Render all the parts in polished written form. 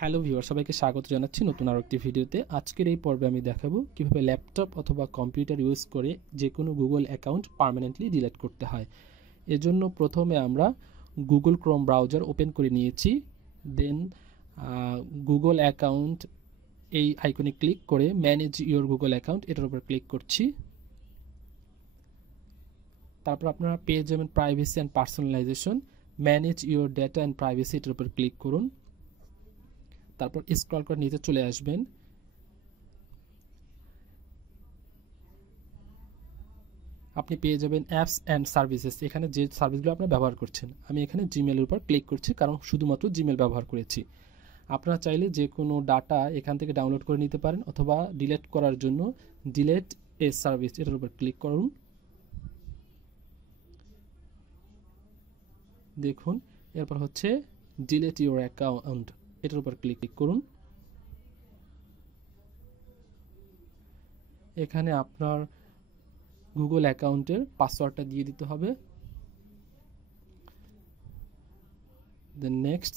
Hello viewer, সবাইকে স্বাগত জানাচ্ছি নতুন আরো একটি ভিডিওতে। আজকের এই পর্বে আমি দেখাবো কিভাবে ল্যাপটপ অথবা কম্পিউটার ইউজ করে যে কোনো গুগল অ্যাকাউন্ট পার্মানেন্টলি ডিলিট করতে হয়। এজন্য প্রথমে আমরা গুগল ক্রোম ব্রাউজার ওপেন করে নিয়েছি। দেন গুগল অ্যাকাউন্ট এই আইকনে ক্লিক করে ম্যানেজ ইওর গুগল অ্যাকাউন্ট এটার উপর ক্লিক করছি। তারপর আপনারা পেয়ে যাবেন privacy and personalisation, manage your data and privacy এটার উপর ক্লিক করুন। তারপর স্ক্রল করে নিচে চলে আসবেন। আপনি পেয়ে যাবেন অ্যাপস অ্যান্ড সার্ভিসেস, এখানে যে সার্ভিসগুলো আপনারা ব্যবহার করছেন। আমি এখানে জিমেলের উপর ক্লিক করছি কারণ শুধুমাত্র জিমেল ব্যবহার করেছি। আপনারা চাইলে যে কোনো ডাটা এখান থেকে ডাউনলোড করে নিতে পারেন অথবা ডিলিট করার জন্য ডিলিট এ সার্ভিস এটার উপর ক্লিক করুন। দেখুন এরপর হচ্ছে ডিলিট ইওর অ্যাকাউন্ট এটার উপর ক্লিক করুন। এখানে আপনার গুগল অ্যাকাউন্টের পাসওয়ার্ডটা দিয়ে দিতে হবে। দেন নেক্সট,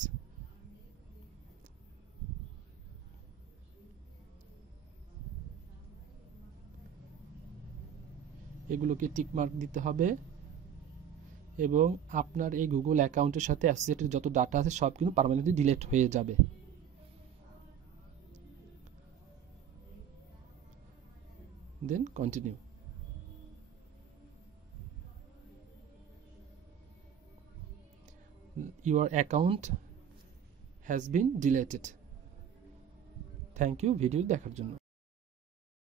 এগুলোকে টিক মার্ক দিতে হবে এবং আপনার এই গুগল অ্যাকাউন্টের সাথে অ্যাসোসিয়েটেড যত ডাটা আছে সব কিন্তু পার্মানেন্টলি ডিলিট হয়ে যাবে। Then continue. Your account has been deleted. Thank you ভিডিও দেখার জন্য।